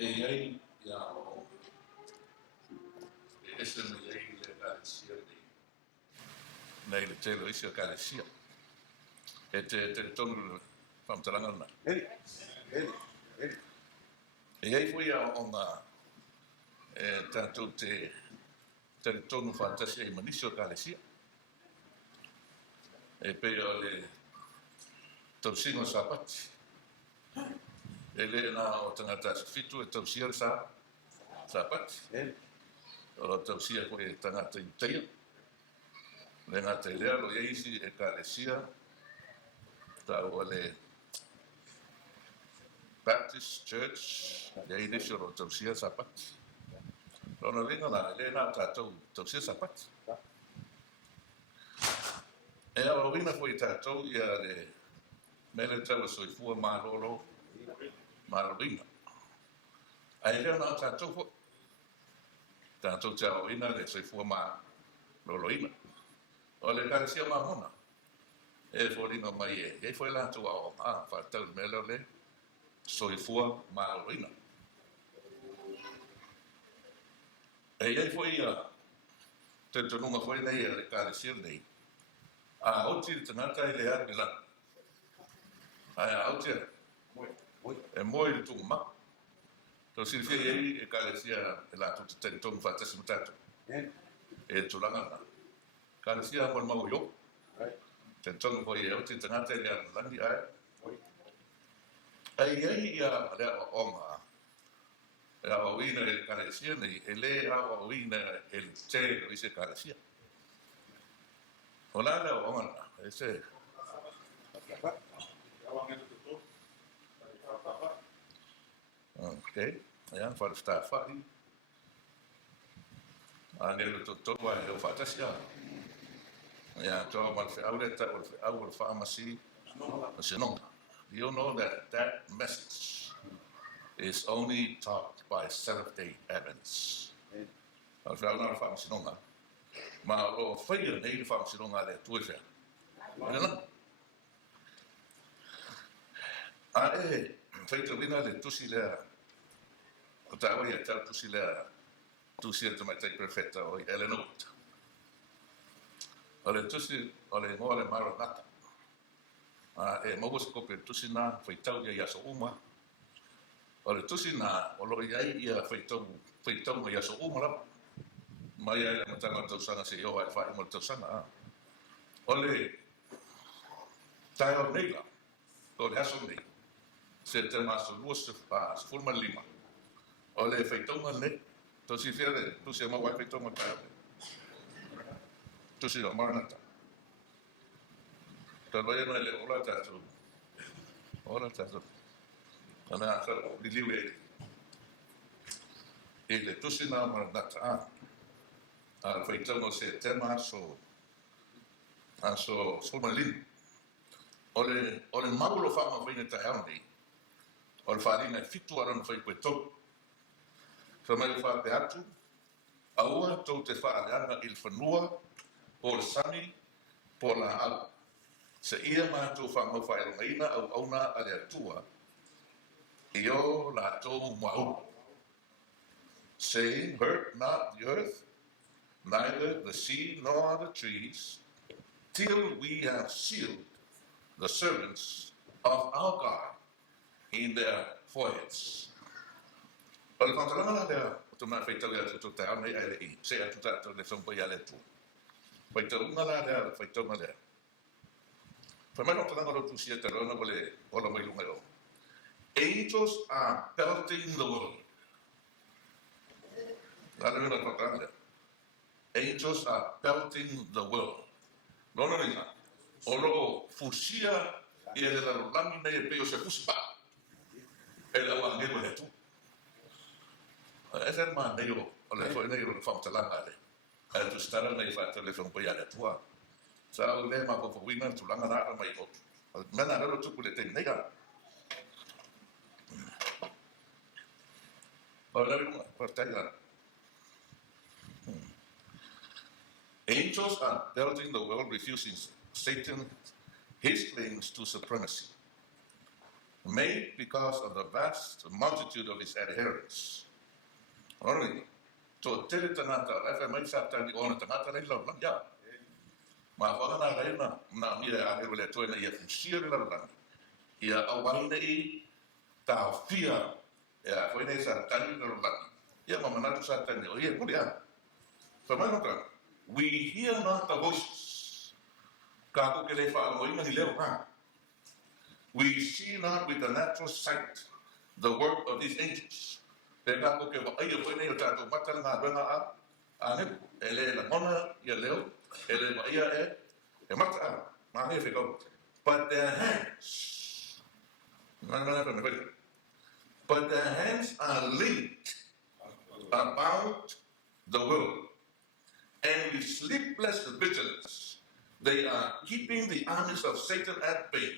AI ya o ese no AI le galesia nei le tele isi galesia te tonu famtalanga na AI foi a ona tanto te tonu fantasia i manisio galesia pe le tausinga sapati ele na o tangata fitu tausia sapati o tausia foi tangata inteia le ngata lea lo isi e galesia ta ole Baptist Church le inicio lo tausia sapati Rona vinga la le na tātou tausia sapati. E awa wina foi tātou ia le mele tau soifua maroro marorina. Ai leo na tātou fo. Tātou te awa wina le soifua maroroina. O le karesia mamona. E fōringa mai e. Ei foi lātou ao whātau mele le soifua marorina. E ei foi te tonunga foi nei le karesia nei. A oti te ngata i le hati la. Ai a oti e moi le tunga ma. Tau sirifia iei e karesia e la tuti te tonu whatasi matatu. E tulanga na. Karesia mo mau yo. Te tonu foi e oti te ngata i le hati langi ai. Ai iei ia le awa onga. E awa wina e karesia nei. E le awa wina e le te o ise karesia. O la o ona, ese. Okay, ja, for the staff. Anelo to wa e fatasia. Ja, to mal fi outlet or fi our pharmacy. No. You know that message is only taught by Seventh-day Adventists. Al fi our pharmacy no. Ma o whaia nei whamsironga le tuewhea. Wana? A whaita wina le tusi lea, o ta oi a tau tusi lea, tusi e tamaitai prefeta o Eleanor. O le tusi, o le ngoa le maranata. E mawas kope tusi na whaitau ia yaso uma. O le tusi na, o lo iai ia whaitau ma yaso uma rapa. Mai ai le matanga tausanga se ioa e whae mo le tausanga. O le tae o neila, o le haso nei, se te maso lua se fulma lima. O le whaitonga ne, to si whia le, tu se mawai whaitonga tae o ne. Tu si o maranata. Ta loia no ele ola tātou. Ola tātou. Ana a li liu e. E le tusi na maranata a whaitanga se tema aso fulmalin. O le maulo whama whaine ta hao nei. O le wharinga fitu arana whai koe tau. Whamai le whape atu. Aua tau te whaaleana il whanua po le sani po la au. Se ia mātou whamau whaerongaina au auna ale atua. I o la tau mau. Saying, hurt not the earth, neither the sea nor the trees, till we have sealed the servants of our God in their foreheads. O le whantaranga na lea, o te mea whaitau ia tuto te au nei aile I, se atu tātou le whampai ale tu. Whaitau unga la lea, whaitau nga lea. Whamai no tananga rotu sia te rona wale ola mai lunga o. Angels are belting the world. Lana mena whakaranga lea. Angels are belting the world. Nona ringa. O loo fusia I ele la langi nei e peo se fuspa. E la wa ngego le tu. E ser ma nei o le foi nei o le whamtalanga le. E tu stara nei whata le whampai ale tua. Sa o le ma ko wina tu langa rara mai o. Mena raro tuku le tei nega. O le runga, partaila. Angels are belting the world, refusing Satan his claims to supremacy. made because of the vast multitude of his adherents. Alright. So tele tanata fa mai sa tani ona tangata nei lau ya. Ma wanga na reina na mira a hele to na ia fusia le lau. Ia awai nei ta fia. Ia foi nei sa tani le lau. Ia mama na sa tani o ia pulia. Fa mai no we hear not the voices. Ka ko ke le fa mo ina ni leo ha. We see not with the natural sight the work of these angels. Pega ko ke ai foi nei ta to mata na benga a ne ele la mona ia leo ele ba ia e mata ma ne fe ko. But their hands but their hands are linked about the world. And with sleepless vigilance, they are keeping the armies of Satan at bay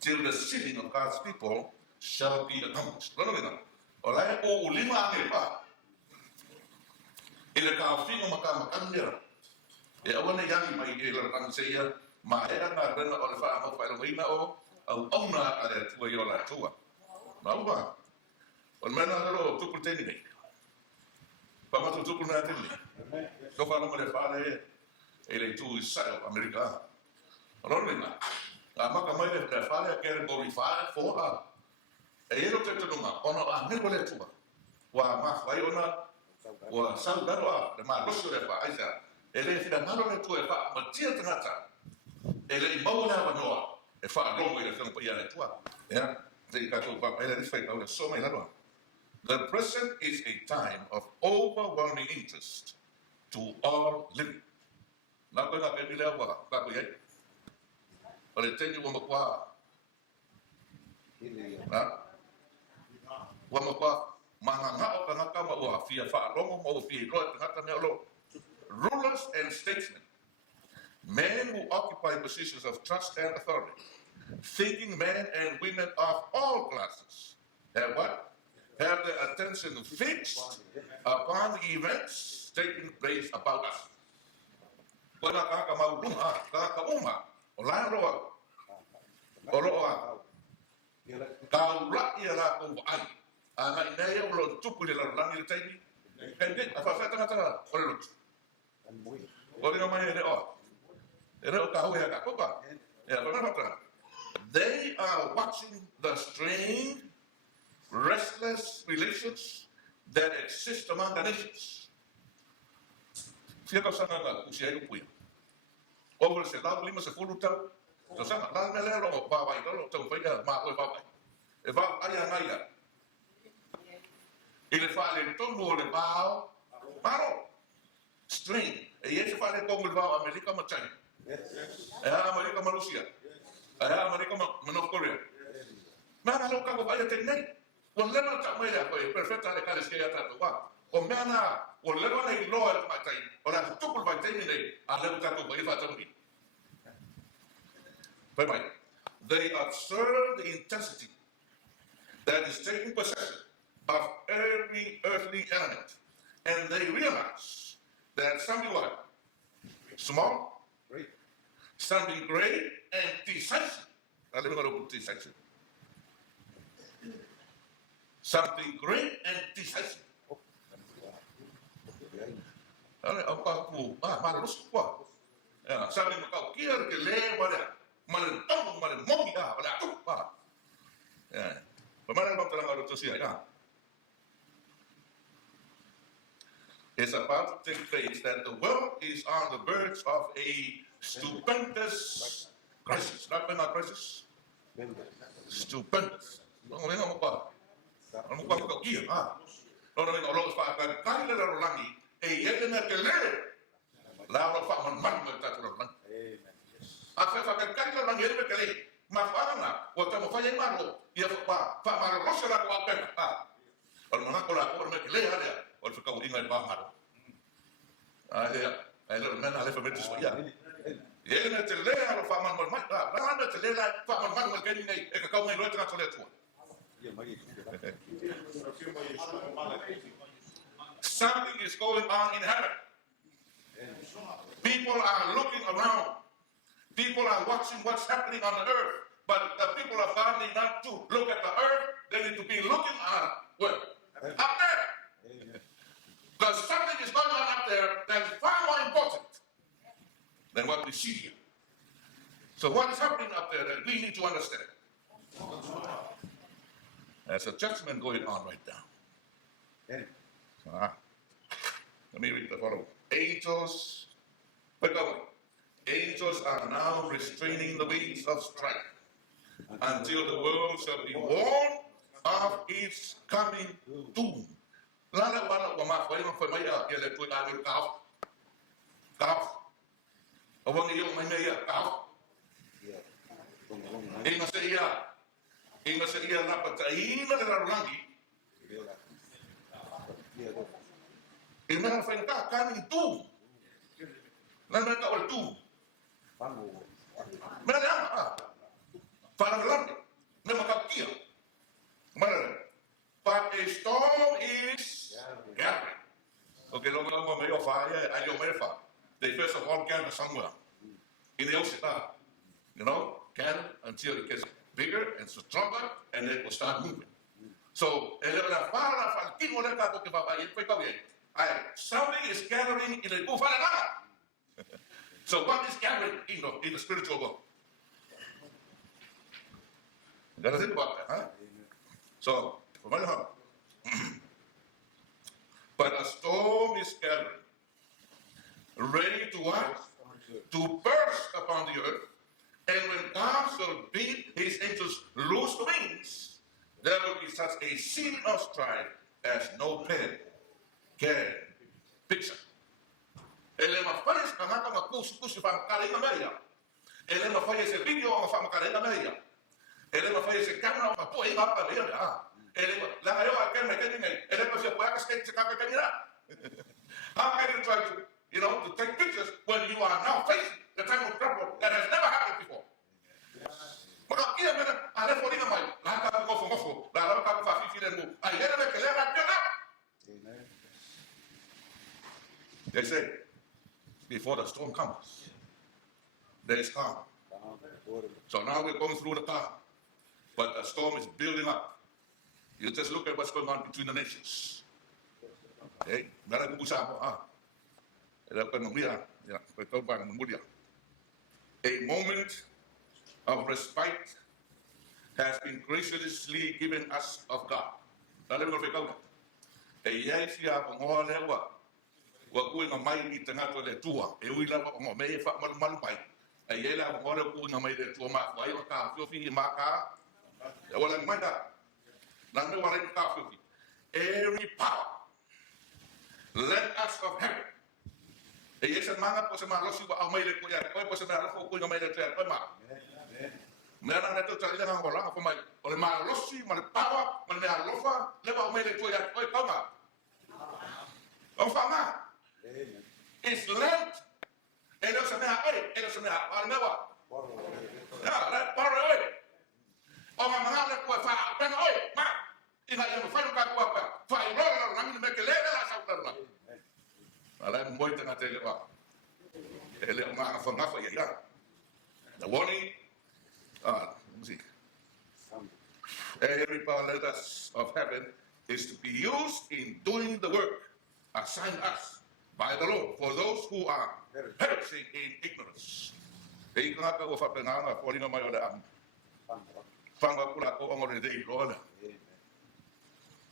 till the sealing of God's people shall be accomplished. Olai o ulima ane pa. Ile ka fingo makamira. E awana yangi mai ke la kanseia ma era na rena o le fa mo fa le o au ona ale tua yo la tua. Ma uba. O mena ro tu puteni nei. Pa ma tu na teni. Do fa mo le fa le tu sa America. Rolina. La maka mai le fa le ke go rifa for her. E ero te tunga, ona a me le tua. Wa ma fai ona, wa saudaro a, le ma loso le fa, aisa. E le fina ngalo le tua e fa, ma tia tangata. E le mau na wanoa, e fa longo i le whanau ia le tua. Yeah, te kato pa pele ni fai kaule so mai laloa. The present is a time of overwhelming interest to all living. Nā koe ngā pēmi lea waka, kako iei. O le teni wa makua. Wa makua mahanga o ngaka ma ua fia whaarongo ma ua fia roa tangata mea lo. Rulers and statesmen, men who occupy positions of trust and authority, thinking men and women of all classes, have what? Have their attention fixed upon the events taking place about us. Kona kaka maulunga, kaka uma, o lai roa, o roa. Kau ra'i a rākou ai. A ngai nei o lo tupu le larangi le taimi. Kei kei, a whawhai tangata o le lotu. O le mai e reo. E reo ka hui haka kopa. E a whanapata. They are watching the strained, restless relations that exist among the nations. Fia kau sanga ngā kusi ai upuia. Over se lau lima se furu tau. So sama, la me leo lo bawai, lo tau whaia maa koe bawai. E wau aia ngaia. I le whaale tonu o le bao, maro. Strain. E ie se whaale tongu le bao Amerika ma China. E ha Amerika ma Rusia. E ha Amerika ma North Korea. Mea na lo kako whaia te nei. O lena ta mai a koe, perfecta le kare skea tatu wa. O mea na, o lena nei loa e mai tai. O la tukul mai tai nei, a leu tatu wai whatangi. They observe the intensity that is taking possession of every earthly element, and they realize that something what? Small, great. Something great and decisive. Something great and decisive. It's about to take place that the world is on the verge of a stupendous crisis. Not been a crisis? Stupendous. Ma whaanga, o tamo whaia maro, ia whamaro rosa la kua pena. O le manako la kua me ke lea rea, o le whakau inga i whamaro. E le mena le whametis wa ia. Ia ina te lea lo whamano mai, rana te lea whamano mai keni nei, e ka kau mai roe tanga tole atua. Something is going on in heaven. People are looking around. People are watching what's happening on the earth. But the people of God need not to look at the earth. They need to be looking at where? Up there. Because something is going on up there that is far more important than what we see here. So what is happening up there that we need to understand? There's a judgment going on right now. Let me read the following. Angels are now restraining the winds of strife until the world shall be warned of its coming doom. Lala wala wa ma foi ma ya ele tu ta ni kau. Awang iyo mai ya kau. Inga sa iya na pataina de la rangi. Inga na foi ka coming doom. Lala ka ol doom. Mera para adelante, no me captiva. But a storm is gathering. Okay, lo vamos a medio fire, I know fire. They first of all gather somewhere in the ocean, gather until it gets bigger and stronger, and it will start moving. So, something is gathering in the So, what is gathering in the spiritual world? You gotta think about that, huh? So, but a storm is gathering, ready to what? To burst upon the earth. And when God shall beat his angels loose the wings, there will be such a scene of strife as no pen can picture. Elema faz kama kusu famkarenga meia. Elema faz esse vídeo famkarenga meia. Elema faz esse câmera uma pô aí para ver ah. Elema la eu câmera que ninguém. Elema se pode esquecer que câmera. How can you try to take pictures when you are now facing the time of trouble that has never happened before? Maka kia mena ale forina mai. La ka ko fo. La ka ko fa fi le mu. Ai ele me que le ra pena. Amen. They say before the storm comes, there is calm. So now we're going through the calm, but the storm is building up. You just look at what's going on between the nations. Okay? A moment of respite has been graciously given us of God. Wa kuinga mai I tangata le tua e uila wa ngo me fa malu mai ai ela wa ora kuinga mai le tua ma wa I ka fiofi ma ka e wala mai da na me wala ka fiofi every power let us of heaven e esa manga po se ma losi wa mai le kuya ko po se ma lo kuinga mai le tua ko ma me na to tali na ngola ko mai o le ma losi ma le power ma le lofa le wa mai le tua ko ma o fa ma it's Lent. Elo se mea, para mewa. Ya, la para oi. O ma manga le ko fa, pena oi, ma. Ina ia fa ka ko pa. Fa I ro na me ke le la sa na. Ala mo ita na tele wa. Ele ma fa na fa ya. The warning music. Every power letters of heaven is to be used in doing the work assigned us by the Lord for those who are perishing in ignorance. Ei ka ko fa pena na ko ringa mai ole am. Fanga kula ko ngore dei lola.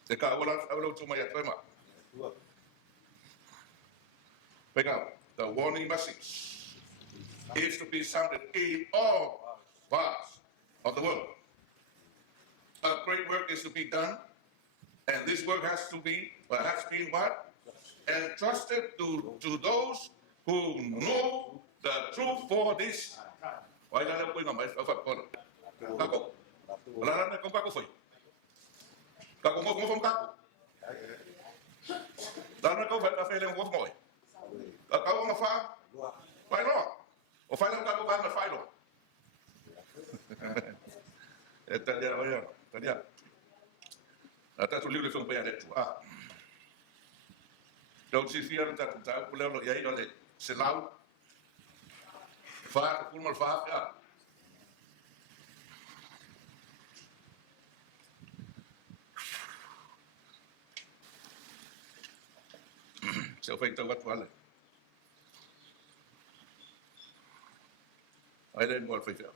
Te ka wala awlo tu mai atema. Pick up the warning message is to be sounded in all parts of the world. A great work is to be done, and this work has been what? Entrusted to those who know the truth for this. Why not have a Kako? Kako Kako foi. Kako mo from Kako. Dana ko fa fa le mo mo. Kako mo fa. Vai lo. O fa le Kako va na fa lo. Italia olha, Italia. Até tu livro foi bem leto. Don't see fear that the Pulelo Yaino Selau Far Pumal Far Se fai tau atu ale. Ai le ngol fai tau.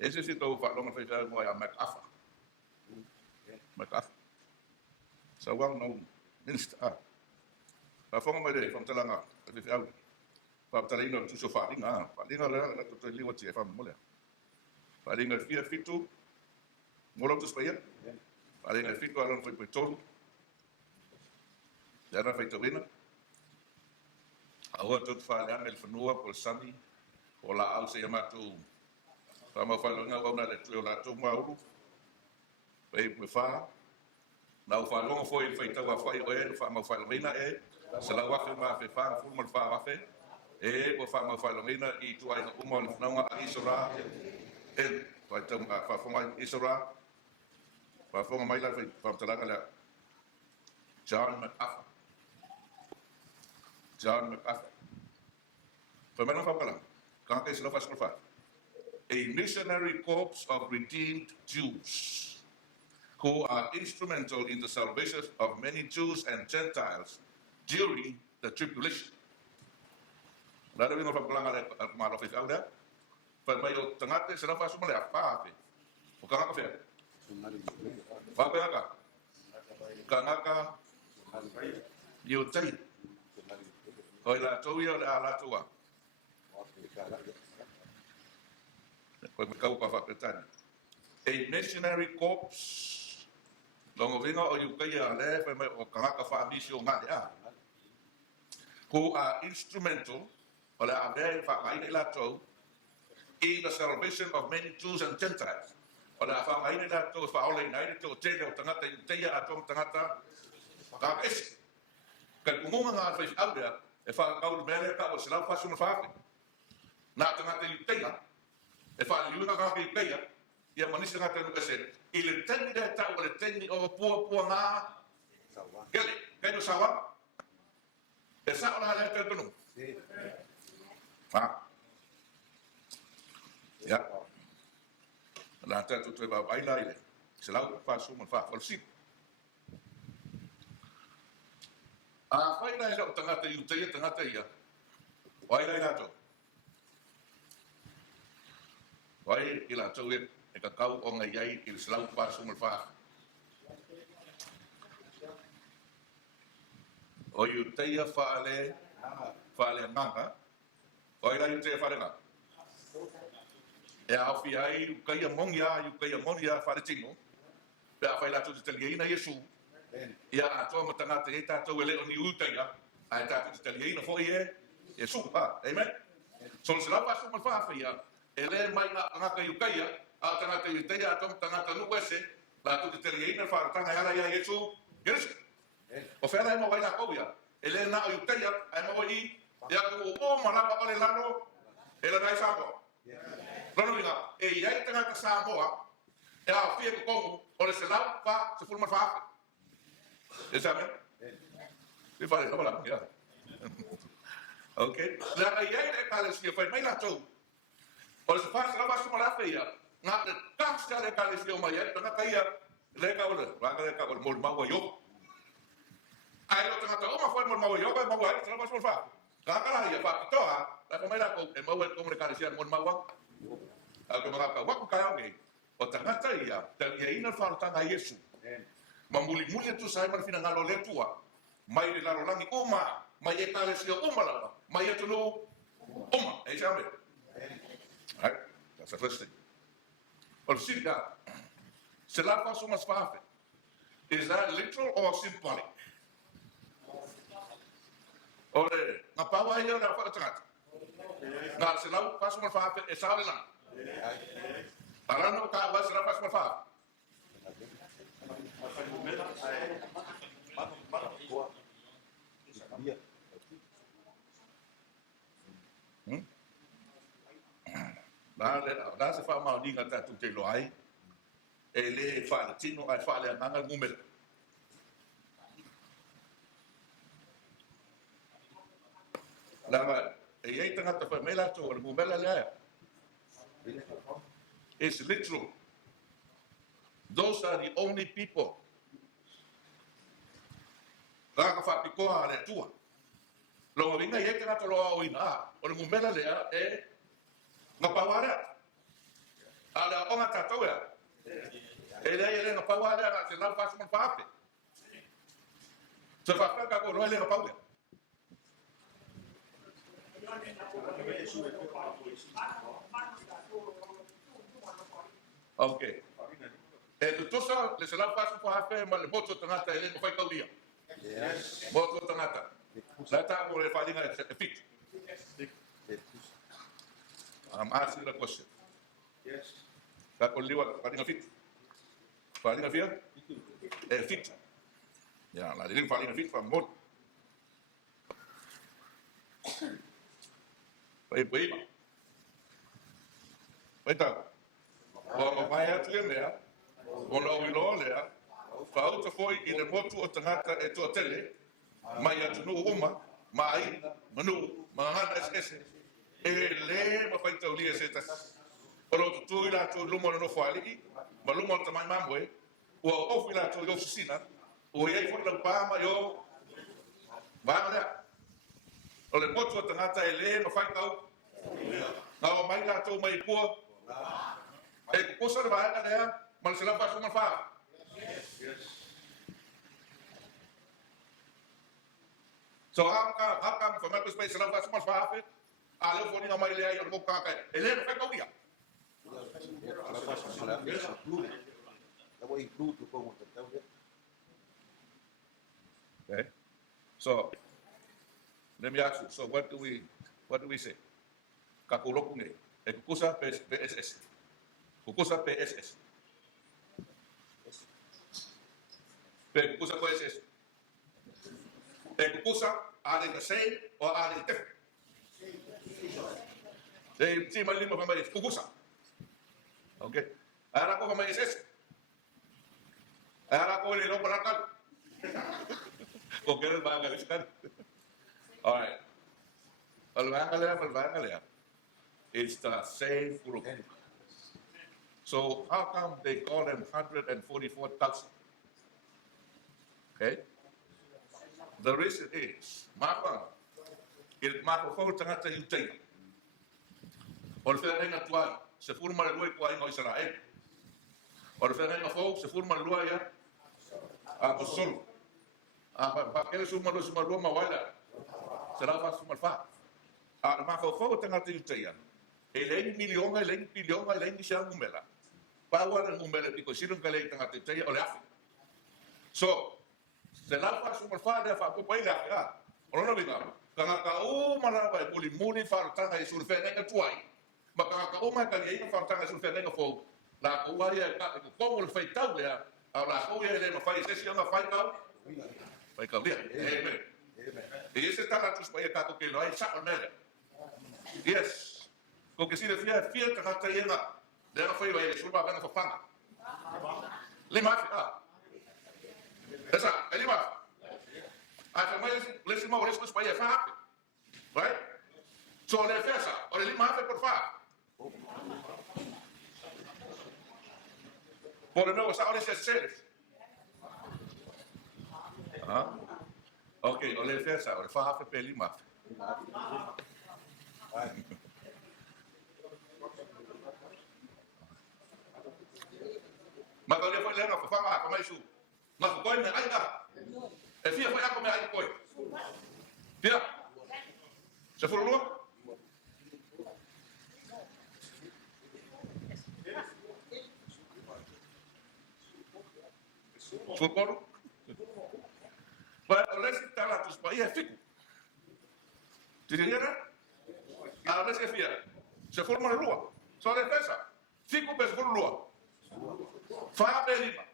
Ese si tau whalonga fai tau mo a MacArthur. MacArthur. Sa wang no minister. La fonga mai le fam talanga. Fai tau. Fam talanga tu so whalinga. Whalinga le tu te liwa tia fam mole. Whalinga fia fitu. Molo tu spaya. Whalinga fitu alon fai tolu. Jana fai tau ina. Awa tot fa le whanua po sami o la au se amatu fa ma fa longa wa na le tu la tu ma u pe me fa na fa longa foi feita wa foi o fa ma fa longa e se la wa fe ma fe fa fu ma fa wa fe e o fa ma fa longa I tu ai o mo na nga isora e fa ta fa fo ma isora fa fo ma la fe fa ta la John MacArthur. John MacArthur. Pemana fakalang, kangkay sila faskulfa. A missionary corps of redeemed Jews who are instrumental in the salvation of many Jews and Gentiles during the tribulation. Nada vino fakalang ala malofis alda. Pemayo tangate sila fasumale apa ape. Ukanga kafe. Fakalang kangaka yutai. Koi la toia la toa. A missionary corps longovino o yukaya le o kanaka fa misio ngale who are instrumental o le ave fa mai la to in the salvation of many Jews and Gentiles. O le fa mai la to fa ole nai to te o tangata teia atom tangata ka es ka kumunga nga fa auda e fa ka mele ka o sila fa suma fa na tangata teia e fa liuna ka ki teia ia manisa ngata no kase ile tani da ta o le tani o po nga gele kai no sawa e sa ona le te tonu ya la ta tu ba baila ile se la fa suma fa o si fai na ile tangata yu teia tangata ia wai la to wai ila to e ka kau o ngai ai il slau pa sumul fa o yu teia fa le manga o ila yu teia fa le nga e a fi ai yu kai mongia fa le tino pe a fai la tu te liina Yesu ia a to matanga te ta to ele o ni uteia ai ta te liina fo ie Yesu amen so se la pa sumul fa ia ele mai na ka yu kai a tangata i teia atom tangata nu wese la tu te liina fa tanga ala ia Yesu yes o fe ala mo vai la kovia ele na i teia ai mo i ia ku o mala pa le lano ele dai sambo no vinga e ia tangata sambo e a fie ko o le sela fa se forma fa esame e fa le la ya okay la ia e ka le si fa mai la tu o le fa la va suma la feia na le kasta le kalifio mai e tanga kaia le ka ole va ka le ka mo ma yo ai lo tanga o ma foi mo ma yo ka ma wa tra va fa ka ka la ia fa to la ko mai la ko e mo we ko mo ka sia mo ma wa a ko ma ka wa ka ngi o tanga ia te ia fa tanga Yesu ma muli tu sai mar fina ngalo le tua mai le la langi uma mai e ka le sia uma la mai e tu no uma e jambe ai that's the first thing. Or sit down. Selafa sumas fafe. Is that literal or symbolic? Ore, na pawa ia na fa trat. Na selafa sumas fafe e sabe lá. Parano ka wa selafa sumas fafe. Da se fa ma di ngata tu te loai e le fa tino ai fa le nanga ngumel la e ai tanga ta fa mela to le ngumel la it's literal. Those are the only people Ka whapikoa le tua. Lo winga ye ka to lo o ina. O le mumela le e nga pawara. Ala o nga tatou ya. Ele nga pawara na se la fasu mo pape. Se fa ka ko lo le nga pawara. Okay. E tu tosa le se la fasu pape ma le moto tangata ele ko fai kaulia. Yes. Moto tangata. La ta ko le falinga e fit. I'm asking the question. Yes. Ta ko liwa falinga fit. Falinga fit? Fit. Ya, la le falinga fit fa moto. Pai. Pai ta. O mai atu le mea. O na wilo lea. Fa auta foi i le motu o tangata e to tele. Mai atu no uma, mai manu, mahana SS. E le ma fai tau lia se tas. O lo tu i la tu lumo no fali, ma lumo ta mai mamwe. O ofi la tu yo sina. O ye fo la pa ma yo. Va na. O le motu o tangata e le ma fai tau. Na o mai la tu mai po. E ko sa va na lea, ma se la fa so ma fa. Yes. So how come from my space la fa so ma fa fe? Ale fo ni na mai le yo mo ka ka. E le fa ka dia. Okay. So let me ask you. So what do we say? Kakuloku ne. E kukusa PSS. Kukusa PSS. Pe kukusa PSS. E kukusa are the same or are they different? They see my lima from my kukusa. Okay. Ara ko from SS. Ara ko le no para acá. Ko quieres van a buscar. All right. Alvangalea. It's the same group. So how come they call them 144,000? Okay. The reason is, il mako tangata yutai. O le whenga tuai, se furma le lua kua ingo Israel. O le whenga fau, se furma le lua ia, a kosolo. A kere suma lua mawaila, se rafa suma fa. A le mako tangata yutai. E leini milionga, leini pilionga, leini siya ngumela. Pawa le ngumela, piko sirung ka leini tangata yutai, o le afi. So, se rafa suma fa, le fa kupa ila, ya. Ono binga. Kanga ka o mara ba puli muni fartanga i sul fenga tuai. Ma kanga ka o ma ka ia fartanga sul fenga fo. La ko wa ia ka ko mo fai tau le a la ko ia le ma fai se sia ma fai tau. Fai ka dia. Amen. E ese tala tu spa ia ka ko ke lo ai sa mele. Yes. Ko ke si le fia ka ta ia na. Le na fai ba ia sul ba na fa fanga. Le ma fa. Esa, ele ma. I can listen more, let's buy a happy. Right? So le fesa, o le lima hace por fa. Por el nuevo sábado se hace. Ok, o le fesa, o le fa hace pe lima. Ma ko le fa le no fa ma ko mai su. Ma ko me ai da. E fia foi a comer aí coi. Pia. Se for lua? Socorro. Vai, olha tá lá dos países é fico. Tu entendeu? A vez que fia. Se for uma lua. Só defesa. Fico per for lua. Fa pelima.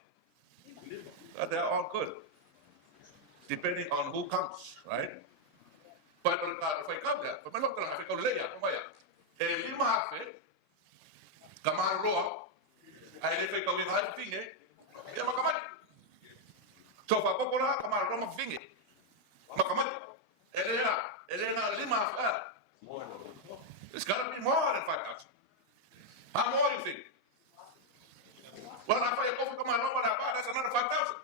They're all good. Depending on who comes, right? But if I come there, if I look at the lima hafe, kamar roa, I if I come in half finger, yeah, makamati. So if I go for kamar roa finger, makamati. Elena lima hafe. It's got to be more than 5,000. How more do you think? Well, if I go for kamar roa, that's another 5,000.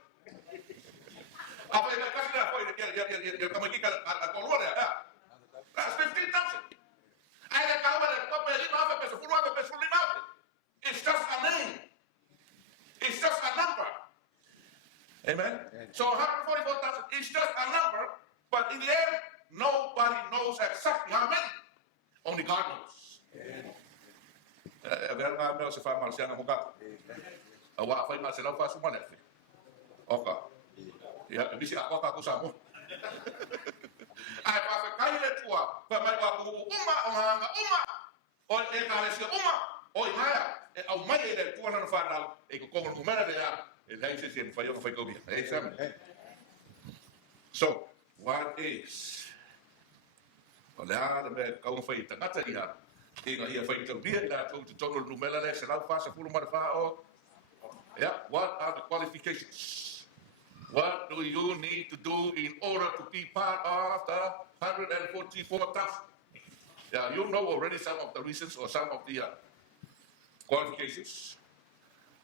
Apa yang kasih dah kau ini kamu iki keluar ya. That's 15,000. Ada kawan ada kau beli 5 peso, 10 peso, 5. It's just a name. It's just a number. Amen. So 144,000 is just a number, but in the end, nobody knows exactly how many. Only God knows. Ver nga se fa mal siya nga muka. Awa fa nga sila fa sumane. Oka. Ya bisi ako ka kusamo. Ai pa fa kai le tua, fa mai wa ku uma o e ka le sia uma o ia e au mai le tua na fa na e ko ko mo mena de ya e dai se se fa yo fa ko bien. So, what is Olha, me ka un fa tangata ia. Ia fa te dia la to tono numela le se la fa se fulu mar fa o. Yeah, what are the qualifications? What do you need to do in order to be part of the 144,000? Yeah, you know already some of the reasons or some of the qualifications.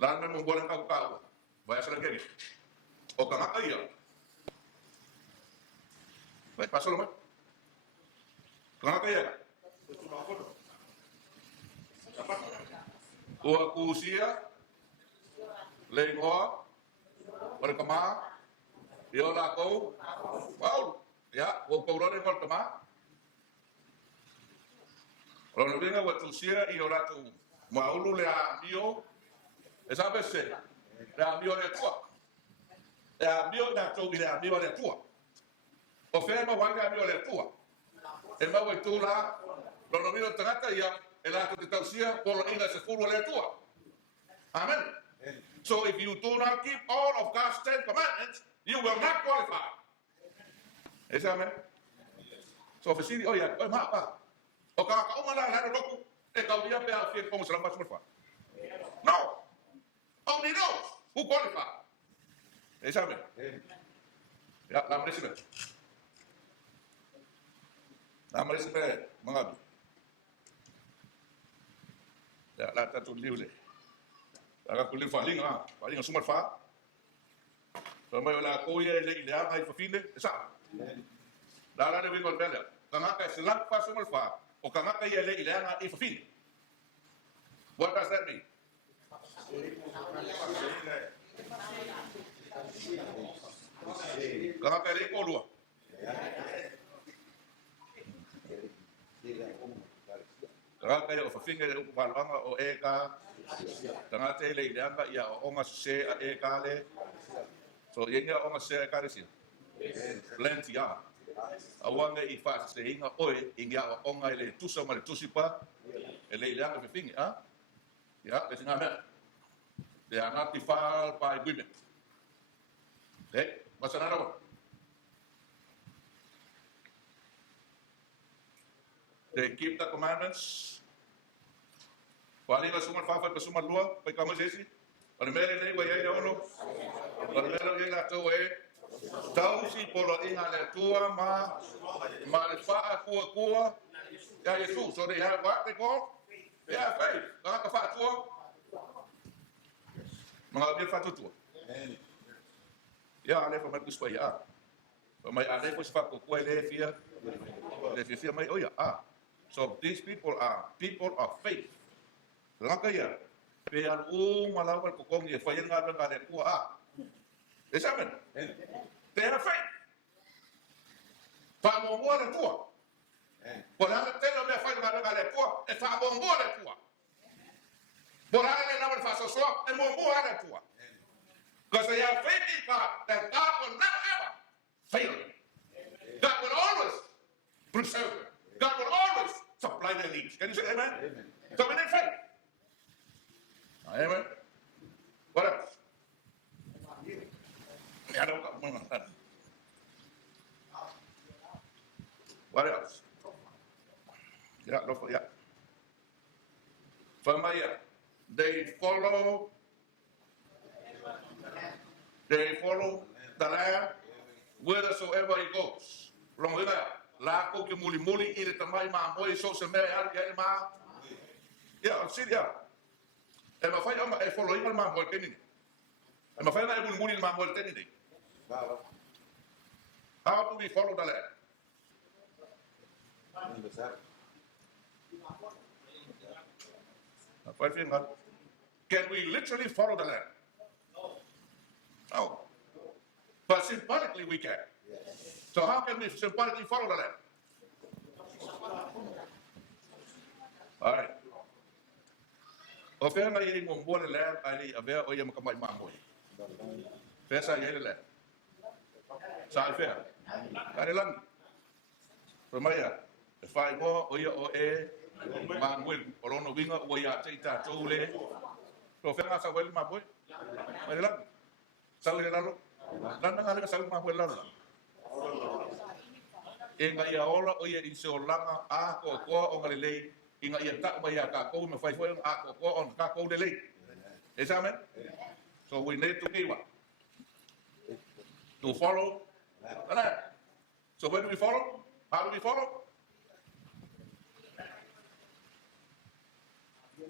Lalu membuat kau bahasa lagi. O kang iya. Baik, pasal mana? Kang iya. Ua kusia, lengoa, berkemah. Yo la ko, wow, ya, o corone por tomar. Cuando venga a tu sia y ora tu, maulu le amio, esa vez le amio le tua, le amio na tu le amio le tua. O fe ma wanga amio le tua. E ma vai tu la, lo vino trata ya, el acto de tausia por la inga se furu le tua. Amen. So if you do not keep all of God's 10 commandments, you will not qualify. Is that amen? So if you oh yeah, oh ma. O ka ka umana la roku, e ka dia pe a fie como se la pas morfa. No. Only those who qualify. Is that amen? Ya, la mresime. La mresime mangabi. Ya, la tatu liule. La ka kulir falinga sumar fa. So mai la ko ye le ai fa fine, sa. La de vingo bella. Kanga ka selak fa sumar fa. O kanga ka ye le ai fa fine. What does that mean? Kanga ka le ko lua. Kanga ka ye fa fine le ko palanga o e ka. Kanga te le ia o nga se e ka le. So yenga o nga se ka le si. Plenty ya. Awanga I fa se inga oe inga o nga le tusa ma le tusipa. Le leanga fa fine, ah? Yeah, that's not that. They are not defiled by women. Okay, what's another one? They keep the commandments. Wali la sumar fa pa sumar lua, pa kamo sesi. Para mere le wa ya ono. Para mere le la to e. Tausi polo inga le tua ma le fa kua. Ya Jesus, so they have what they call? Yeah, faith. Mga kafatua. Mga biya fatutua. Ya, ale fa matus pa ya. May ale po sa kukuha le fia. Le fia may oya. So these people are people of faith. Lang kaya. Pero malawal ko kung ifayan nga ng ale po Yes, amen. They have faith. Pamumuha na tua. Borale telo me fai na ngale tua e fa bombo le tua. Borale na me fa so e bombo le tua. Because they have faith in God that God will never ever fail them. God will always preserve them. God will always supply their needs. Can you say amen? Amen. So we need faith. Amen. What else? What else? Yeah, no, yeah. Familiar. They follow the land whithersoever it goes. La ko ke muli I le tamai ma moi so se me al ya ma. Yeah, see ya. E ma fai ama e follow I ma mo ke ni. E ma fai na e muli ma mo te ni. How do we follow the land? Can we literally follow the land? No. But symbolically we can. So how can we symbolically follow the land? All right. O fea nga i mo mo le land ai a vea o ia makamai mamoi. Fea sa ia le land. Sa fea. Kare lang. Pemaya. E fai go o ia o e mamoi o rono winga o ia te ta tole. So fea nga sa wele mamoi. Kare lang. Sa le lalo. Lana nga le sa mamoi lalo. E nga ia ola o ia i se o langa a ko o ngalelei inga ia tak mai ka ko me fai foi a ko on ka ko de lei. Is that amen? So we need to be what? To follow the land. So when do we follow? How do we follow?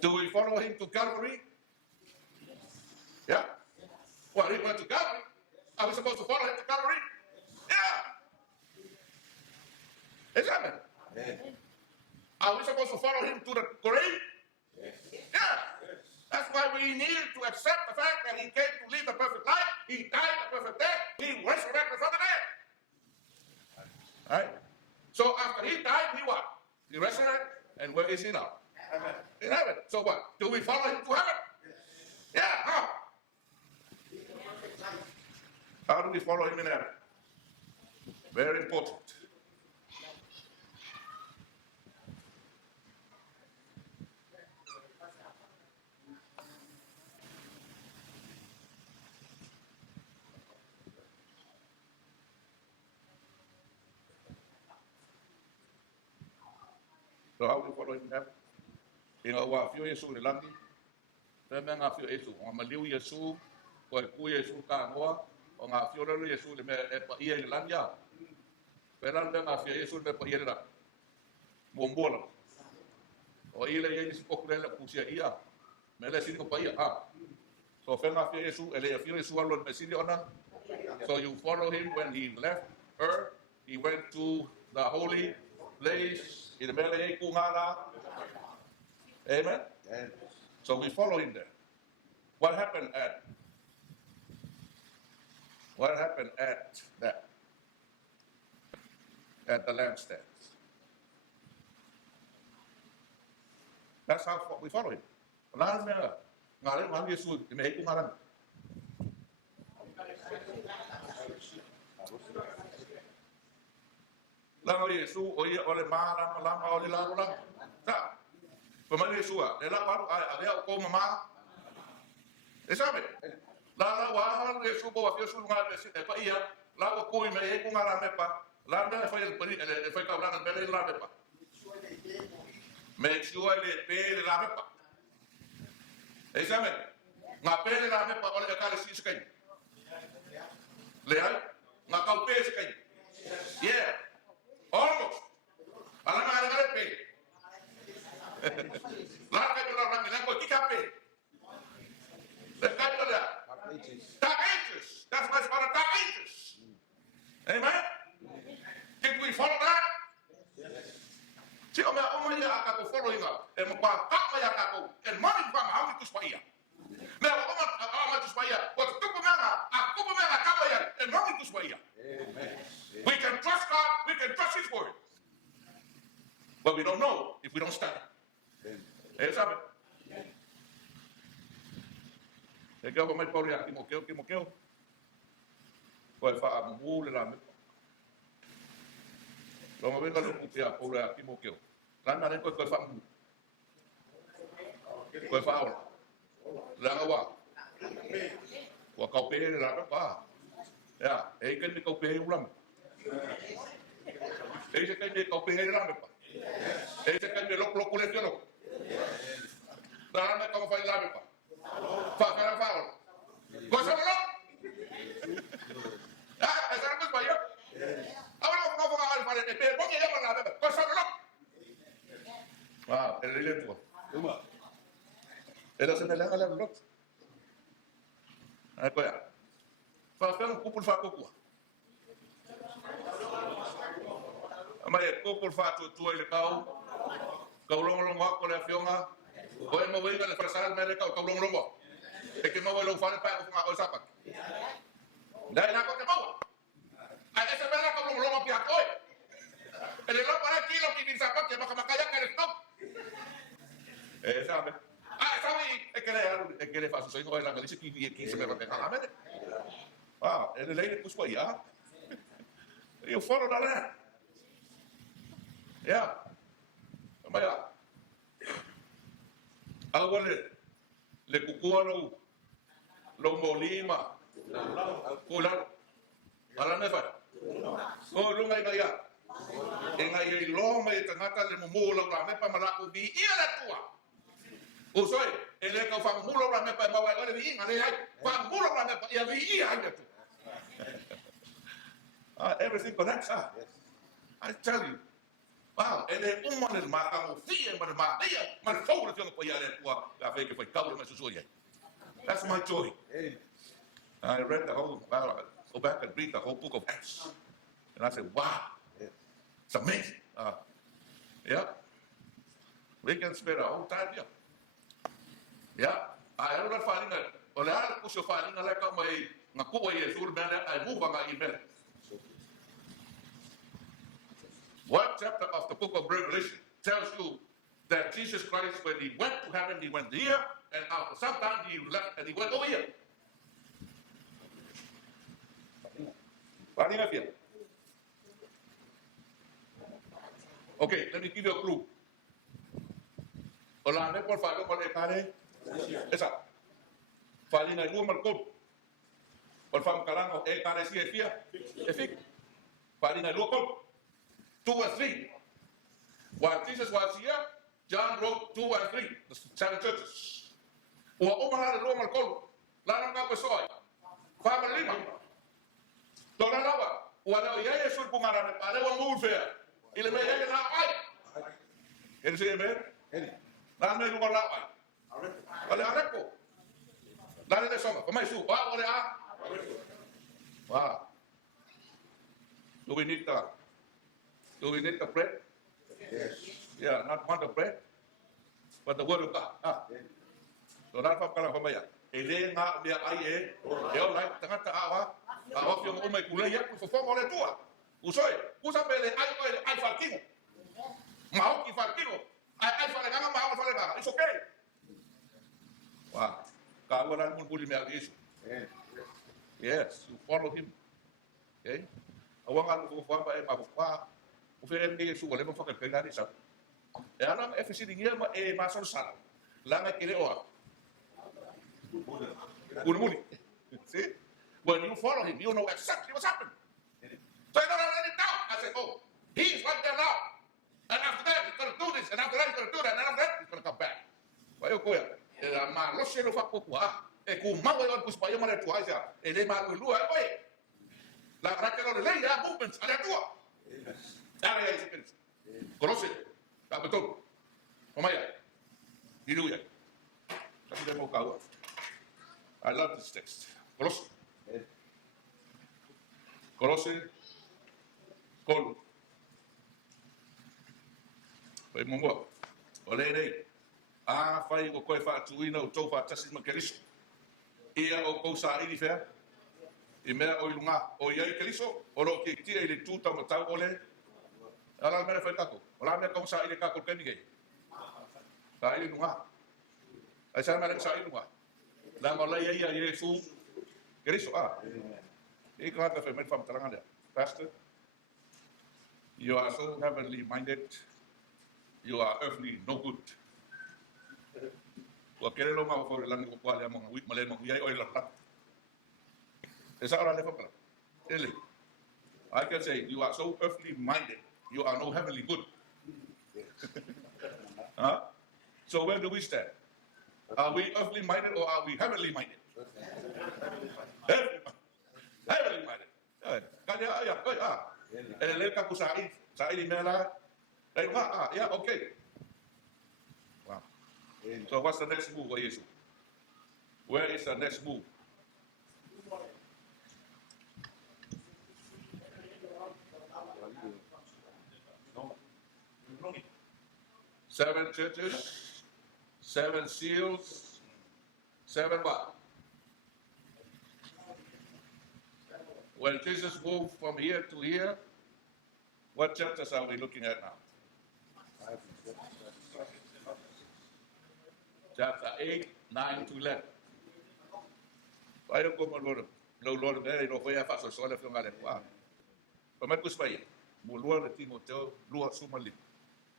Do we follow him to Calvary? Yeah. Well, he went to Calvary. Are we supposed to follow him to Calvary? Yeah. Is that amen? Amen. Are we supposed to follow him to the grave? Yes. Yeah. That's why we need to accept the fact that he came to live the perfect life. He died the perfect death. He resurrected from the dead. All right. So after he died, he what? He resurrected. And where is he now? Heaven. In heaven. So what? Do we follow him to heaven? Yes. Yeah. How? How do we follow him in heaven? Very important. So how do we follow him in heaven? Inga wa fio Yesu le langi. Teme nga fio Yesu. O maliu Yesu. Ko e ku Yesu ka ngoa. O nga fio le Yesu le me e pa ia le langi ya. Pero nga fio Yesu le pa ia le la. Bombola. O ile ye si kokure le kusia ia. Me le sini ko pa ia. So fenga fio Yesu ele fio Yesu alo me sini ona. So you follow him when he left earth. He went to the holy place. In the mele kungala. Amen. Amen. So we follow him there. What happened at that? At the lampstands. That's how we follow him. Lalo na ngale mang Yesu me kungala. Langa Yesu o ia ole mara langa ole laro langa. Ta. Pemane Yesu le la waru a ko mama. E sabe? La wa Yesu bo wa Yesu nga e pa ia la ko me e ko ngara me pa. La na fa el pari e fa ka blanga bele la me pa. Make sure le pele la me pa. E sabe? Nga pele la me pa ole ka le si skai. Le ai nga ka pe skai. Yeah. Almost. Alam ada pe. Lagi tu orang bilang kau tiga pe. Dekat tu dah. Takitus. That's why it's called a takitus. Amen. Did we follow that? Si o ya aku follow ingat. Empa apa ya aku? Mari kita mau itu supaya. Nah, apa itu supaya? Waktu tu aku pemenang apa ya? Mari itu supaya. We can trust God, we can trust his word. But we don't know if we don't study. ¿Sabe? El que va a poner a Timoteo. Pues fa amule la. Lo me venga lo que a pobre a Timoteo. La nada ko fa mu. Ko fa ahora. La agua. Wa ka pe la pa. Ya, e que ni ko pe ulam. Ese que me copia el rame pa. Ese que me lo coleccionó. Dame como fai la pa. Fa para fa. Cosa no? Esa no es para yo. Ahora no va a para el pero ponga ya para la cosa no. El relentuo. Uma. Era se me la la blot. Fa un couple fa coco. Mai e kōpol whātua tua i le kau. Kau longolongo ako le awhionga. Ko e mawinga le whasara me le kau longolongo. E ke mawa i lau whare pai o whunga o sapak. Dai nā ko te mawa. Ai ese mena kau longolongo ki hako e. E le lau para kilo ki bin sapak e makamakaya ka le kau. E sabe. Sabe e kere faso soingo e langa lisi ki se me rate kalamene. E le leile kuswa ia. You follow that. Yeah. Maya. Awale le kukua lo molima. Kula. Ala nefa. Ko lunga ia. Enga i lo mai tangata le mumula la mepa malaku bi ia la tua. Usoi, ele ka fa mulo la mepa ma wa le inga le ai. Fa mulo la mepa ia vi ia anga tu. Everything connects. I tell you. Wow, ele umane maka mo fie ma ma ia ma fora fiona po ia le tua la fe que foi cabo me susuia. That's my joy. I read the whole, go back and read the whole book of Acts. And I said, wow, it's amazing. Yeah, we can spend our whole time here. Yeah, I don't know finding that. Ole ala kusyo finding ala ka mai ngakuwa Yesu mele ai move nga imele. One chapter of the book of Revelation tells you that Jesus Christ, when he went to heaven, he went here, and after some time he left and he went over here. Okay, let me give you a clue. Olande por falo por ekare. Esa. Falina lu marco. Por fam kalango ekare si efia. Efik. Falina lu kol. 2 and 3. While Jesus was here, John wrote 2 and 3, the 7 churches. Or Omar lu marco. Lana nga pesoi. Fama lima. Dona lawa. Wala ya Yesu pungara ale wa move. Ile me ya na ai. Ele se amen. Nā me runga lawai. Wale areko. Nā le songa. Kamai su. Wale a. Wow. Do we need the bread? Yes. Yeah, not want the bread, but the word of God. So nā whakara whamaya. E le ngā mea ai e. E o lai tangata awa. Awa whionga o mai kulei aku whawhonga o le tua. Usoi. Usa pe le ai whalkingo. Mahoki whalkingo. It's okay. Wow. Yes, you follow him. Okay? Awangan ko fa ba mafwa. O fe ni su wala mo fa ka ngani sa. E ana FCC dinga ma e ma son sala. Langa kile o. Unmuni. See? When you follow him, you know exactly what's happening. So I don't let it down. I said, oh, he's right there now. And after that, he's going to do this. And after that, he's going to do that. And after that, he's going to come back. Why you go here? Ma lo se lo fa ko kwa. E ku ma wa ku spa yo ma le tua ja. E le ma ku lu ai oi. La raka lo le ya movements ala tua. Ala ya second. Conoce. La beton. Omaya. Hallelujah. I love this text. Conoce. Conoce. Col. Pai momo. Ole nei. Fai o koe fa tuina o tau fa tasi ma keriso. Ia o kou sa iri fea. I mea o ilunga o iai keriso. O lo ki tia i le tūta ma tau ole. Ala mea fai kako. Ola mea kou sa iri kako kemi kei. Sa iri lunga. Ai sa mea sa iri lunga. La ma lai ia i Yesu. Keriso I kata fai met fam taranga lea. Pastor, you are so heavenly minded. You are earthly no good. Wa kere lo ma fo langi ko kwale mo ngi male mo ngi o la. Esa ora le fa. Ele. I can say you are so earthly minded. You are no heavenly good. So where do we stand? Are we earthly minded or are we heavenly minded? Heavenly minded. Ele ka kusai, sa ini mela. Yeah, okay. Wow. So what's the next move, Jesus? Where is the next move? 7 churches, 7 seals, 7 what? When Jesus moved from here to here, what chapters are we looking at now? Chapter 8, 9 to 11. Why don't go more Lord, there no way I so sola from Ale. Wow. But my kuspai, Mulwa Timoteo, Lua Sumali,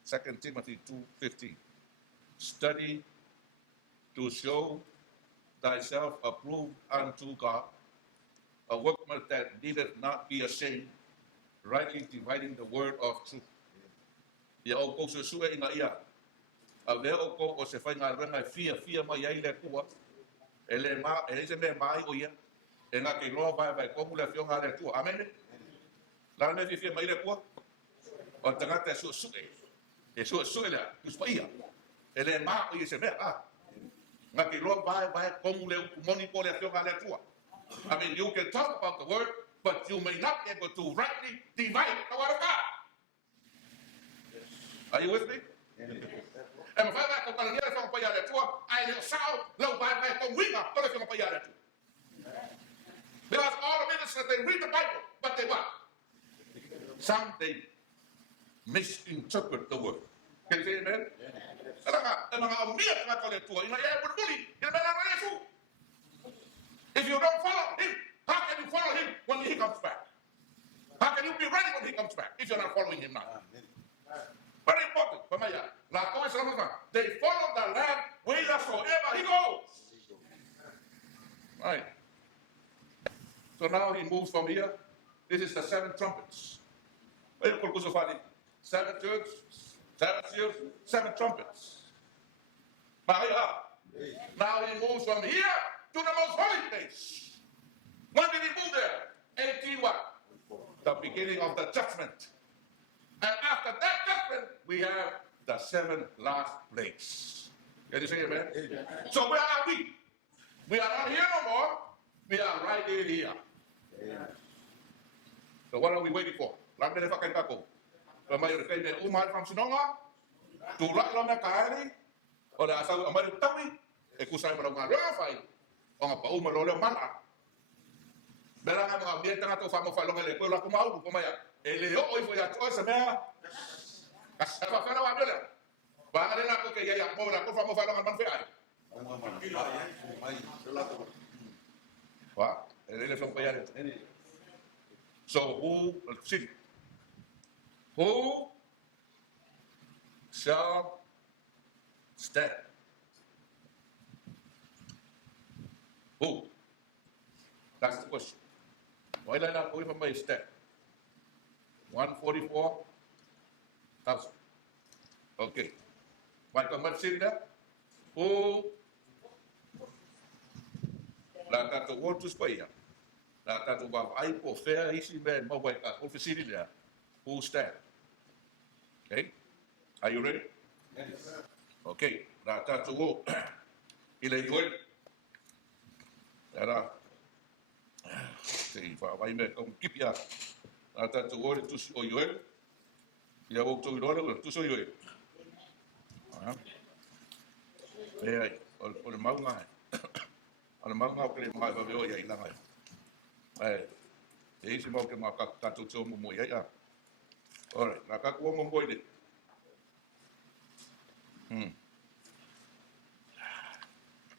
2 Timothy 2:15. Study to show thyself approved unto God, a workman that needeth not be ashamed, rightly dividing the word of truth. Ya o ko se sue inga ia. A veo ko o se fai ngā renga fia mai ai le kua. Ele se me mai o ia. E ngā ke loa vai komu le fionga le tua. Amen. La me fia mai le kua. O tangata su sue. E su sue le kuspa ia. Ele ma o ia se me ngā ke loa vai komu le moni po le fionga le tua. I mean, you can talk about the word, but you may not be able to rightly divide the word of God. Are you with me? And if I like to tell you from Payale Tua, I will shout, low by my winner, don't you Payale Tua? Because all the ministers, they read the Bible, but they what? Some they misinterpret the word. Can you say amen? If you don't follow him, how can you follow him when he comes back? How can you be ready when he comes back if you're not following him now? Very important. They follow the Lamb whithersoever he goes. Right. So now he moves from here. This is the 7 trumpets. 7 churches, 7 seals, 7 trumpets. Now he moves from here to the most holy place. When did he move there? 18 what? The beginning of the judgment. And after that judgment, we have the 7 last plagues. Can you say amen? Amen? So where are we? We are not here no more. We are right in here. Amen. So what are we waiting for? Lang na pakai kako. Pemayor kay na umay from Sinonga. Tulak lang na kaari. O na asaw amay tawi. E kusay mo nga rafay. O nga pa umalo mala. Belangan mga ambiente nga to famo falong ele ko la kumau kumaya. Ele yo oi foi a coisa mea. Kasama fera wa dole. Ba ngale na ko ke ya mo na ko famo falong man fe ai. Wa, ele from payare. So who shall stand? Who? That's the question. Why did I not go from my step? 144,000. Okay. Michael Matsida, who la tato word to Spain. La tato wa ai po fair easy man mo wa officini there. Who stand? Okay. Are you ready? Yes. Okay. La tato wo ile yoel. Era fa vai me con kipia. La tato wo tu o yoel. Ya wo to yoel tu so yoel. Ei, o mau ngai. Ana mau ngau kele mai va veo ia langa. E si mo ke ma ka tu tso mo ia. Ora, na ka ko mo mo ide.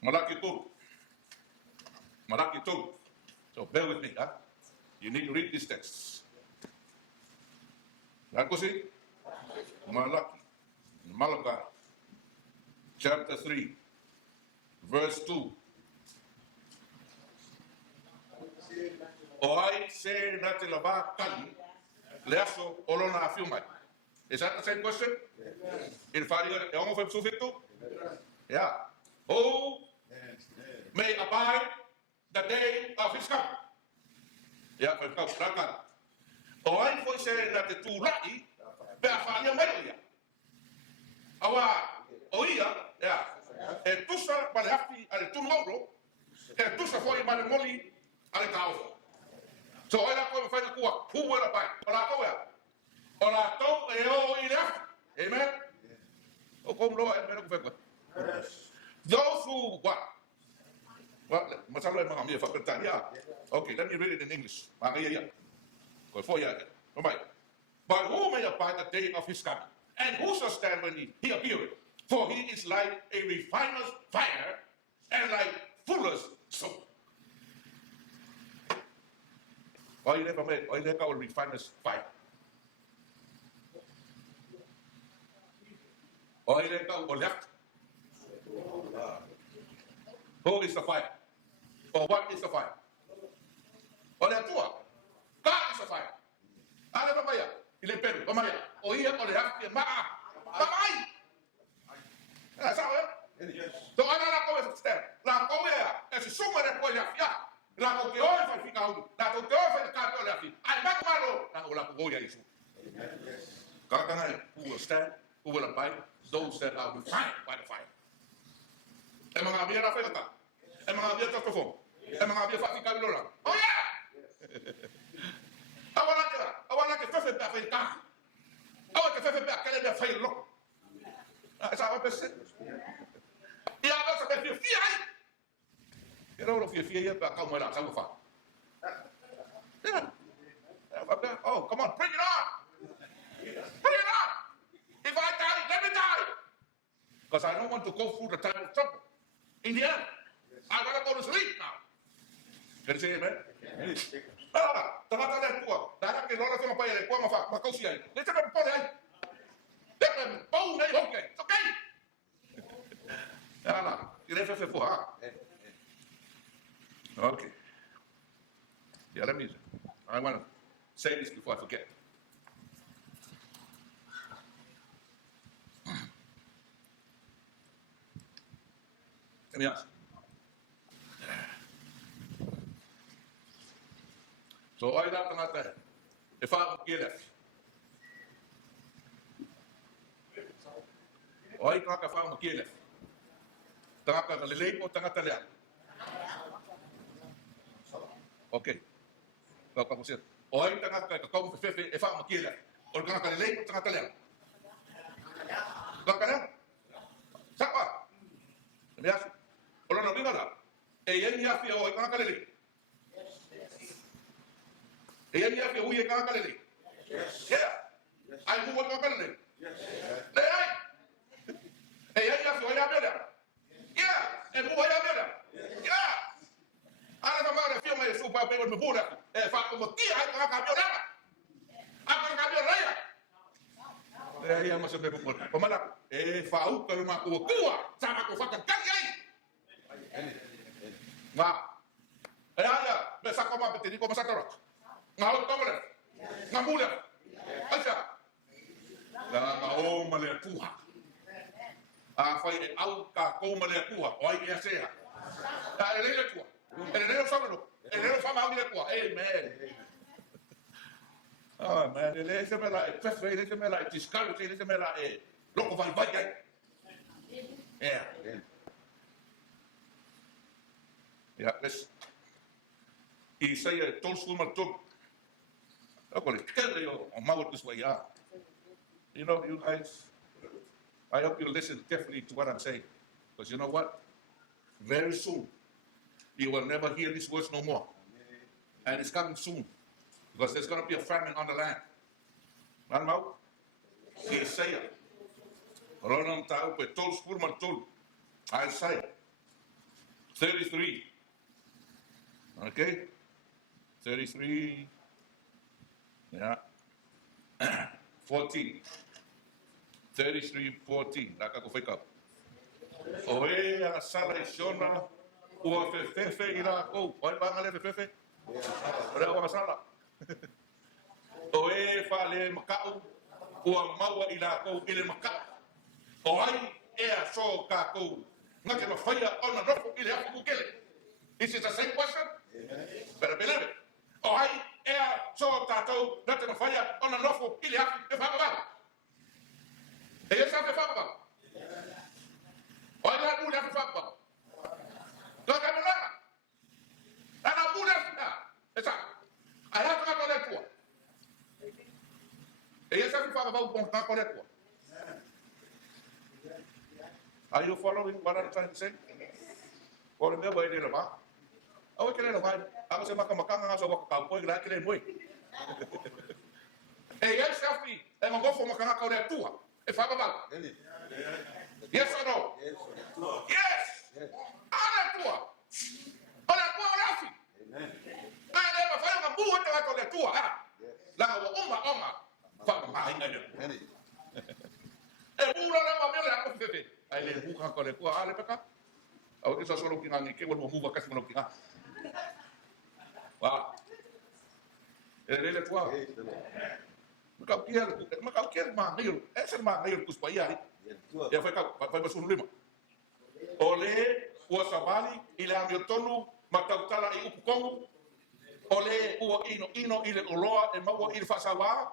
Malaki tu. So bear with me, huh? You need to read these texts. Ako si Malachi, chapter 3, verse 2. Oai se nati lava kali leaso olona afumai. Is that the same question? In fact, you almost have to. Yeah. Who may abide the day of his coming? Yeah, for come. Oai foi se nati tulai be afanya melia. Awa oia, yeah. E tusa pale hafi ale tunoro. E tusa foi mane moli ale kaufa. So ela ko fa na kuwa, who will abide? Ora ko ya. Ora to e o ira. Amen. O home law and medical vehicle. Those who what? Well, okay, let me read it in English. But who may abide the day of his coming? And who shall stand when he appeareth? For he is like a refiner's fire and like fuller's soap. Oile ka o refiner's fire. Oile ka o left. Who is the fire? Or what is the fire? Ole tua. God is the fire. Ale papaya. Ile peru. Pamaya. O ia ole hafti maa. Pamai. That's how it. So ana la koe ster. La koe e se suma de koe ya. La koe o fa fika u. La koe o fa ka to la fi. Ai ma malo. Na o la koe ya isu. Kakana who will stand, who will abide, those that are refined by the fire. E mga bia na feta. E mga bia to fo. E mga bia fa fika lola. Oh yeah. Awana ke fefe pa fe ka. Awana ke fefe pa kale be fe lo. Esa va pese. Ya va sa be fi ai. Pero lo fi ya pa ka mo la sa fa. Yeah. Oh, come on, bring it on. Bring it on. If I die, let me die. Because I don't want to go through the time of trouble. In the end, I want to go to sleep now. Can you say amen? Tangata le tua. Dara ke lola fema pai le tua ma fa ma kausi ai. Le te me pone ai. Le me pau nei okay. It's okay. Ala, ile fe fo ha. Okay. Yeah, let me. I want to say this before I forget. Let me ask. So I got tangata. If I get it. Oi ka fa mo kile. Tangata le lepo tangata le. Okay. Kau kau sih. Oi tangata kau fefe fa mo kile. Or tangata le lepo tangata le. Kakana. Sapa. Lihat. Kalau nabi nada. Yang dia fi oi tangata le. Yang dia fi uye tangata le. Yeah. Ai buat tangata le. Lei. Yang dia fi oi abela. Yeah. Who are you? Yeah. Ana kama ana filma ya super pe me bula. Fa como tia ai ka cambio nada. Apa cambio raya? Ya mas me por. Pamala. Fa u ka ma ko sama ko fa kan ai. Ma. Ya, me saco ma petini como saco. Ngau tomole. Ngambula. Acha. La o male puha. Fai au ka ko male puha. Oi ya sea. Ta le tua. El fama au le tua. Amen. Oh man, ele se me la fefe, ele se me la discourage, ele se me la loco vai. Yeah. Yeah, let's Isaiah told Sumar told. Okay, tell you on my this way, yeah. You know, you guys, I hope you listen carefully to what I'm saying. Because you know what? Very soon, you will never hear these words no more. And it's coming soon. Because there's going to be a famine on the land. Right now? Isaiah. Ronald Taupe told Sumar told. Isaiah 33. Okay? 33. Yeah. 14. 33:14. Like I go fake up. Oe a sala I shona. Ua fefe ira ko. Oi bangale fefe. Ora wa sala. Oe fale makau. Ua maua ira ko ile makau. Oi e a so ka ko. Ngake no fire on the rock ile afu kele. Is it the same question? Better believe it. Oi e a so tato ngake no fire on the rock ile afu e fa ba. E esa fe fa ba. Olha a mulher que fala, toca a mulher, a mulher essa, aí a toca a mulher tua, e essa que fala vai o pontar a mulher tua, Are you following what I'm trying to say? Or the way they love. Oh, can I love? I was a makamaka, so what cowboy like it anyway. Hey, yes, Shafi, and I'll go for Makaka there too. If I'm about. Yes or no? Yes. Ana tua. Ana tua Rafi. I never found a boo to the tua. La oma. Fama, I know. E bula la mele a kofi. Ai le buka ko le kua ale peka. Au ke solo kinga ni ke wo mu ka simo kinga. Wa. Le tua. Makau kier ma ngil. Ese ma ngil kus paiari. Ya foi basu lima. Ole ua savali ile amiotonu matautala I upukongu. Ole ua ino ile oloa e maua ile fasawa.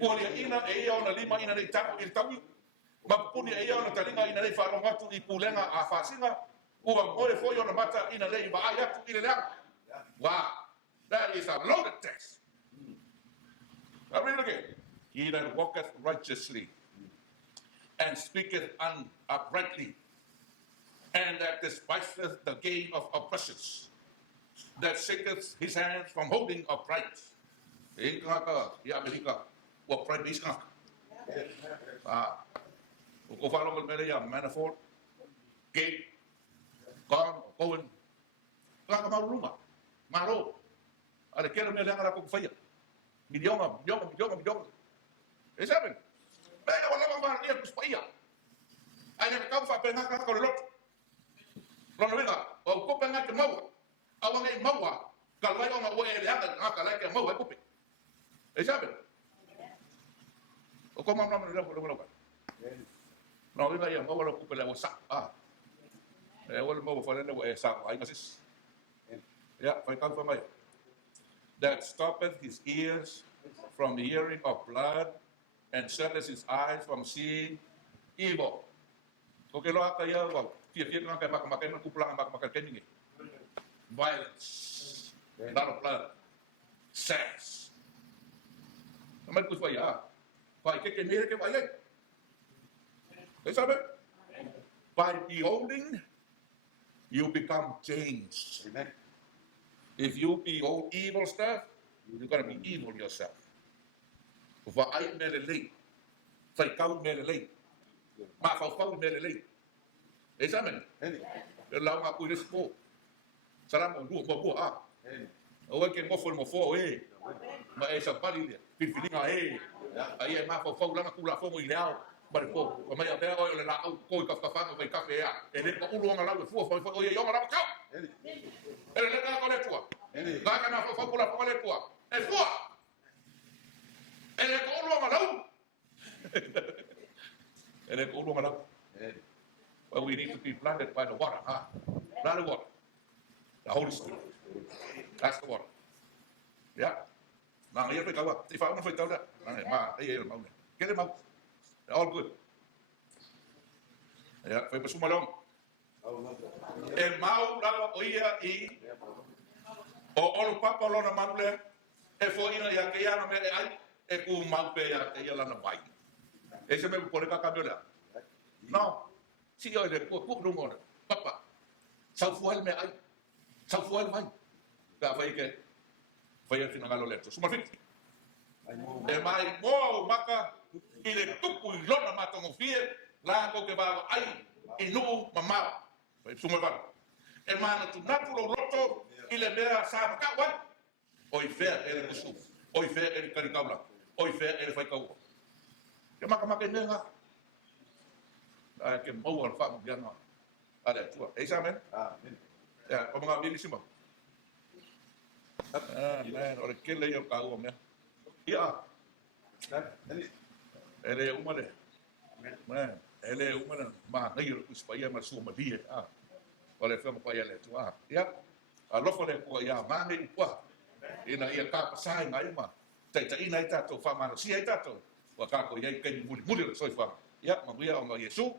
Ua ina e ia ona lima ina nei tapu il tawi. Mapuni e ia ona taringa ina nei whanongatu I pulenga a whasinga. Ua ngore foi ona mata ina nei vaai atu ile leanga. Wow, that is a loaded text. Now read it again. He that walketh righteously and speaketh uprightly, and that despiseth the gain of oppressors, that shaketh his hands from holding upright. Ingaka, Yamerika, what pride is not. Go follow with Mary, Manifold, Gate, Gone, Cohen, Lakamaruma, Maro, and the Kerem Yanga Fire. Midioma. It's happening. But I want to go to Spain. I never come for Penaka or Lot. Ronavilla, or Copenhagen Mowa. I want a Mowa. Galway on my way, like a Mowa puppet. It's happening. O come on, no, we got a Mowa puppet that was sacked. I will move for anyway. I guess. Yeah, I come from my. That stoppeth his ears from hearing of blood and shutteth his eyes from seeing evil. Okay, lo ata ya wa tia nga kay makamaken kuplang makamaken ni. Violence, not of blood, sex. Naman ko ya. Pa ke mere ke vaya. Sabe? By beholding, you become changed. Amen. If you behold evil stuff, you're going to be evil yourself. For I melelei, for kau melelei, ma fau melelei. Examen. The lau aku ini semua. Salam dua buah. Awak yang mo fo ma esa pari dia. Filinga ai ma fau lang aku la fo mo ileau. Bari po, o mai até o le la ko ka fa vai café ya. Ele ko ulo ngala le fo o ye yong la kau. Ele le ka ko le tua. Ga kana fo ko la ko le tua. E fo. Ele ko ulo ngala. Ele ko ulo ngala. Well, we need to be planted by the water, huh? Not the water. The Holy Spirit. That's the water. Yeah. Now, here we go. If I want to tell that, get him out. They're all good. Yeah, foi para sumalong. E mau lava oia I o olu papa lona mamle e foi ina ya que ya no me ai e ku mau pe ya que ya la na vai. Ese me pone ka cambio. No. Si yo le pu lungo. Papa. Sa fuel me ai. Sa fuel vai. Ka vai que foi al final lo leto. Suma fit. E mai mo maka I le tupu I lona matongo fie la ko ke ba ai I no mama. Foi suma va. E mana tu natulo loto I le mea sa maka wa. Oi fer ele kusu. Oi fer ele karikabla. Oi fer ele fai kau. Ke maka nenga. Que mau al fam dia no. Ada tua. Amen. Amen. Ya, como ngabili sima. Man, ora que le yo kau me. Ya. Ele umale. Man, ele umale. Ma ngai ku spaya ma su ma dia. Olha fama pa ele tua. Ya. A lofo le ko ya ma ngai kwa. Ina ia ka pasai ngai ma. Tai ina ita to fama no si ita to. Wa ka ko ye ken muli soi fama. Ya, ma bia o ma Yesu.